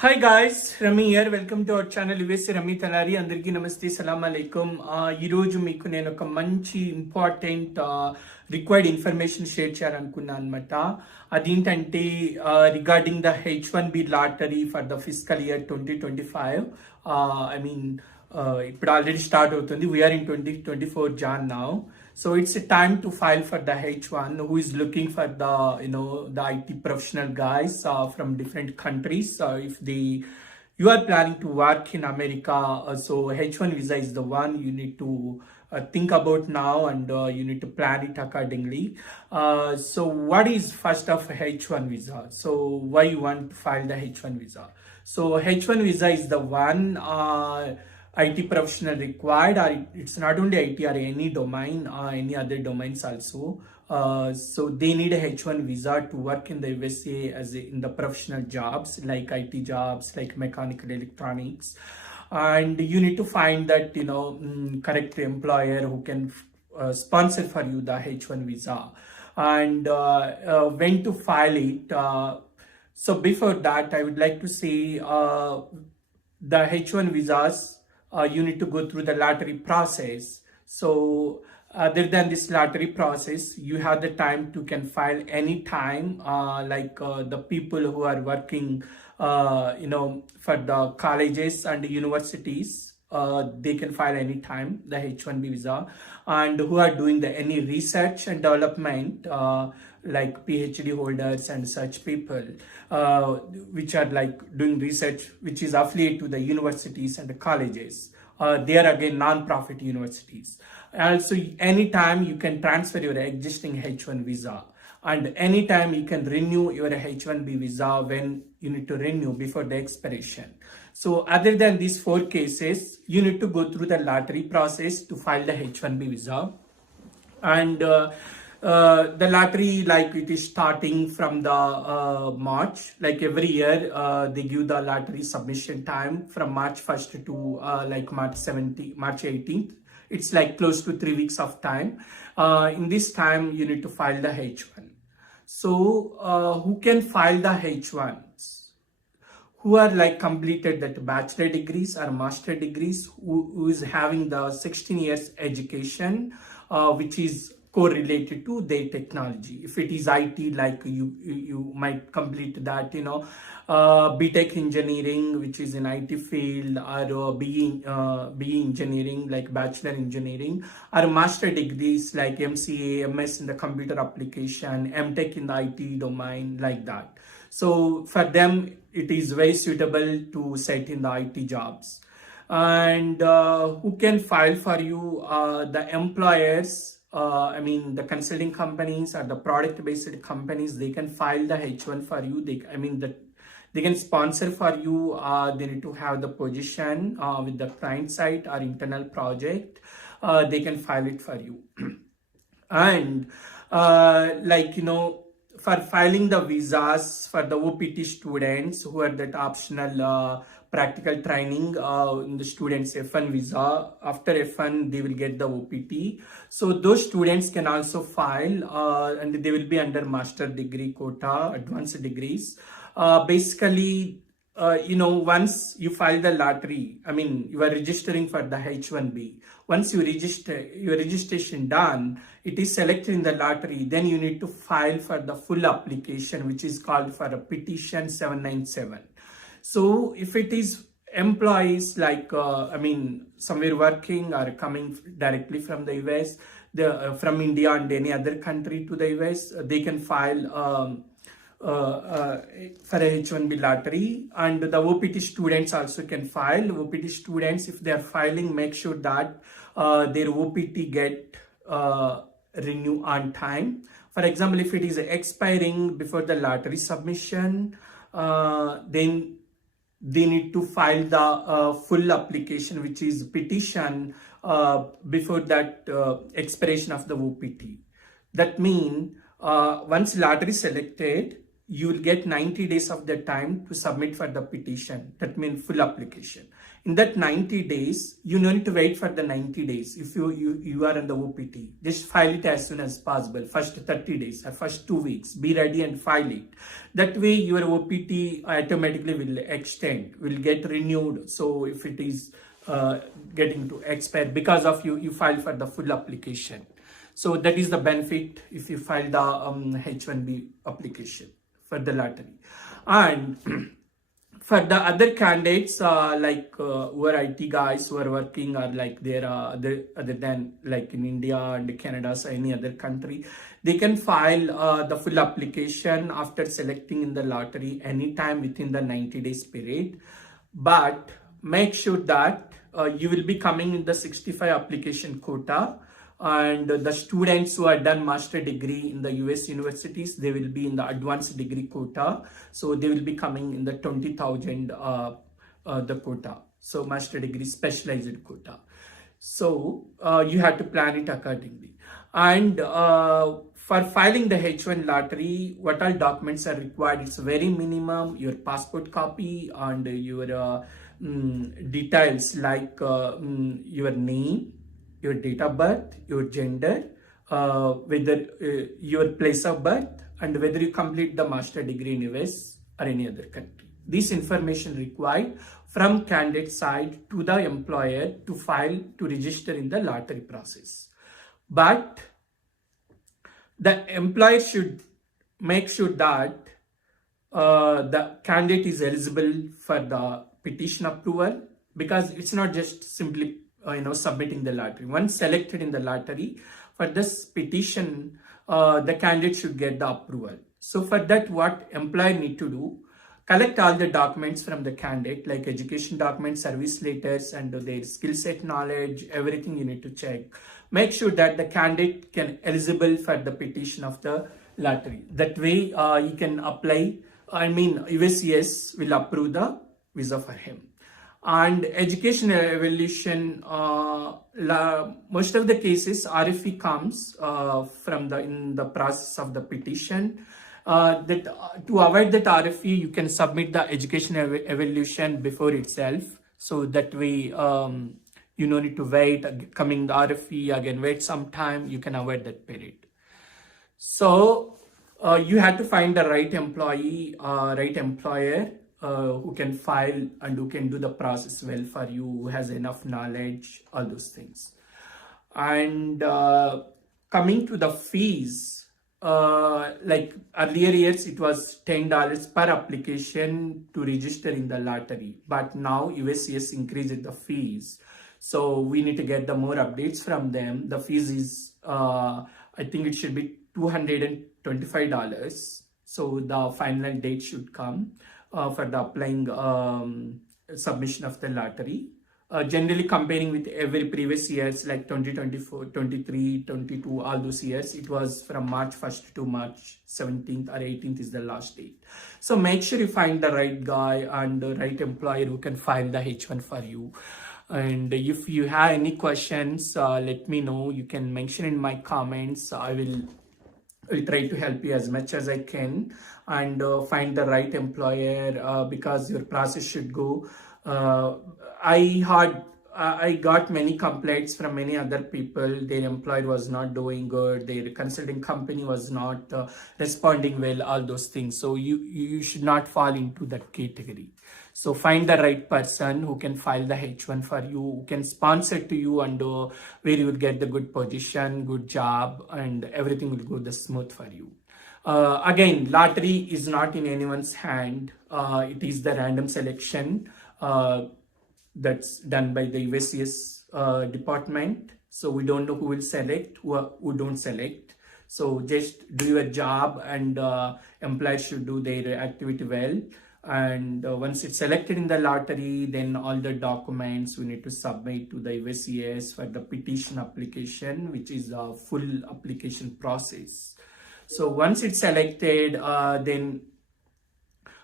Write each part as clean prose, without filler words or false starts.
Hi guys, Rami here. Welcome to our channel USC Rami తలారి. అందరికీ నమస్తే, సలాం అలైకుం. ఈరోజు మీకు నేను ఒక మంచి ఇంపార్టెంట్ రిక్వైర్డ్ ఇన్ఫర్మేషన్ షేర్ చేయాలనుకున్నాను అనమాట. అదేంటంటే regarding the H1B lottery for the fiscal year 2025. ఇప్పుడు ఆల్రెడీ స్టార్ట్ అవుతుంది. We are in 2024 Jan now. So it's a time to file for the H1 who is looking for the the IT professional guys from different countries. If you are planning to work in America, so H1 visa is the one you need to think about now, and you need to plan it accordingly. So what is first of H1 visa? So why you want to file the H1 visa? So H1 visa is the one IT professional required, or it's not only IT or any domain, any other domains also. So they need a H1 visa to work in the USA in the professional jobs like IT jobs, like mechanical electronics. And you need to find that correct employer who can sponsor for you the H1 visa, and when to file it. So before that, I would like to say the H1 visas, you need to go through the lottery process. So other than this lottery process, you have the time to can file any time, the people who are working for the colleges and universities, they can file any time the H1B visa. And who are doing any research and development, like PhD holders and such people, which are like doing research which is affiliated to the universities and the colleges. They are again non-profit universities. Also, anytime you can transfer your existing H1 visa, and anytime you can renew your H1B visa when you need to renew before the expiration. So other than these 4 cases, you need to go through the lottery process to file the H1B visa. And the lottery, like it is starting from the March, like every year they give the lottery submission time from March 1st to March 18th. It's like close to 3 weeks of time. In this time, you need to file the H1. So who can file the H1s? Who are like completed that bachelor degrees or master degrees, who is having the 16 years education, which is correlated to their technology. If it is IT, like you might complete that, BTech engineering, which is in IT field, or BE engineering, like bachelor engineering, or master degrees like MCA, MS in the computer application, MTech in the IT domain, like that. So for them, it is very suitable to set in the IT jobs. And who can file for you? The employers, the consulting companies or the product-based companies, they can file the H1 for you. They can sponsor for you. They need to have the position with the client site or internal project. They can file it for you. And for filing the visas for the OPT students who are that optional practical training in the students F1 visa. After F1, they will get the OPT. So those students can also file, and they will be under master degree quota, advanced degrees. Basically, once you file the lottery, you are registering for the H1B. Once you register, your registration done, it is selected in the lottery, then you need to file for the full application, which is called for a petition 797. So if it is employees like somewhere working or coming directly from the US, from India and any other country to the US, they can file for a H1B lottery. And the OPT students also can file. OPT students, if they are filing, make sure that their OPT get renew on time. For example, if it is expiring before the lottery submission, then they need to file the full application, which is petition, before that expiration of the OPT. That means once lottery selected, you will get 90 days of the time to submit for the petition. That means full application. In that 90 days, you don't need to wait for the 90 days. If you are in the OPT, just file it as soon as possible. First 30 days or first 2 weeks, be ready and file it. That way your OPT automatically will extend, will get renewed. So if it is getting to expire because of you file for the full application. So that is the benefit if you file the H1B application for the lottery. And for the other candidates who are IT guys who are working or like they're other than like in India and Canada, so any other country, they can file the full application after selecting in the lottery anytime within the 90 days period. But make sure that you will be coming in the 65 application quota, and the students who have done master degree in the US universities, they will be in the advanced degree quota. So they will be coming in the 20,000 the quota. So master degree specialized quota. So you have to plan it accordingly. And for filing the H1 lottery, what all documents are required? It's very minimum, your passport copy and your details like your name, your date of birth, your gender, whether your place of birth, and whether you complete the master degree in US or any other country. This information required from candidate side to the employer to file to register in the lottery process. But the employer should make sure that the candidate is eligible for the petition approval, because it's not just simply submitting the lottery. Once selected in the lottery, for this petition, the candidate should get the approval. So for that, what employer need to do, collect all the documents from the candidate, like education documents, service letters, and their skill set knowledge, everything you need to check. Make sure that the candidate can eligible for the petition of the lottery. That way, he can apply. USCIS will approve the visa for him. And education evaluation, most of the cases RFE comes in the process of the petition. To avoid that RFE, you can submit the education evaluation before itself. So that way, you don't need to wait, coming the RFE, again wait some time, you can avoid that period. So you have to find the right employee, right employer, who can file and who can do the process well for you, who has enough knowledge, all those things. And coming to the fees, like earlier years, it was $10 per application to register in the lottery. But now USCIS increased the fees. So we need to get the more updates from them. The fees is, I think it should be $225. So the final date should come for the applying submission of the lottery. Generally comparing with every previous years like 2024, 23, 22, all those years, it was from March 1st to March 17th or 18th is the last date. So make sure you find the right guy and the right employer who can file the H1 for you. And if you have any questions, let me know. You can mention in my comments. I will try to help you as much as I can, and find the right employer, because your process should go. I got many complaints from many other people. Their employer was not doing good, their consulting company was not responding well, all those things. So you should not fall into that category. So find the right person who can file the H1 for you, who can sponsor to you, and where you will get the good position, good job, and everything will go the smooth for you. Again, lottery is not in anyone's hand. It is the random selection that's done by the USCIS department. So we don't know who will select, who don't select. So just do your job, and employers should do their activity well. And once it's selected in the lottery, then all the documents we need to submit to the USCIS for the petition application, which is a full application process. So once it's selected, then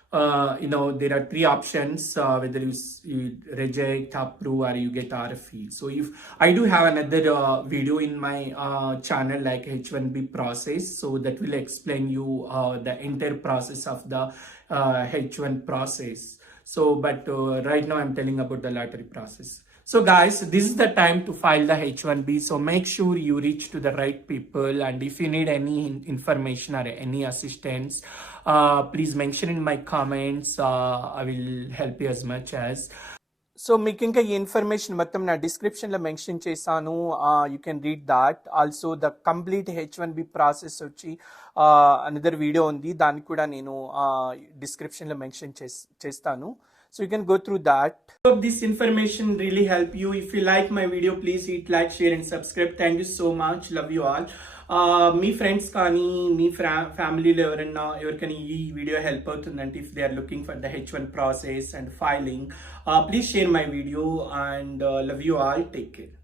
there are three options, whether you reject, approve, or you get RFE. So if I do have another video in my channel like H1B process, so that will explain you the entire process of the H1 process. So but right now I'm telling about the lottery process. So guys, this is the time to file the H1B. So make sure you reach to the right people, and if you need any information or any assistance, please mention in my comments. I will help you as much as. So మీకు ఇంకా ఈ information మొత్తం నా డిస్క్రిప్షన్లో mention చేశాను. You can read that. Also the complete H1B process వచ్చి another video ఉంది, దానికి కూడా నేను డిస్క్రిప్షన్లో మెన్షన్ చేస్తాను. So you can go through that. Hope this information really help you. If you like my video, please hit like, share and subscribe. Thank you so much. Love you all. Me friends కానీ మీ ఫ్యామిలీలో ఎవరికైనా ఈ video help అవుతుందంటే, if they are looking for the H1 process and filing, please share my video, and love you all. Take care.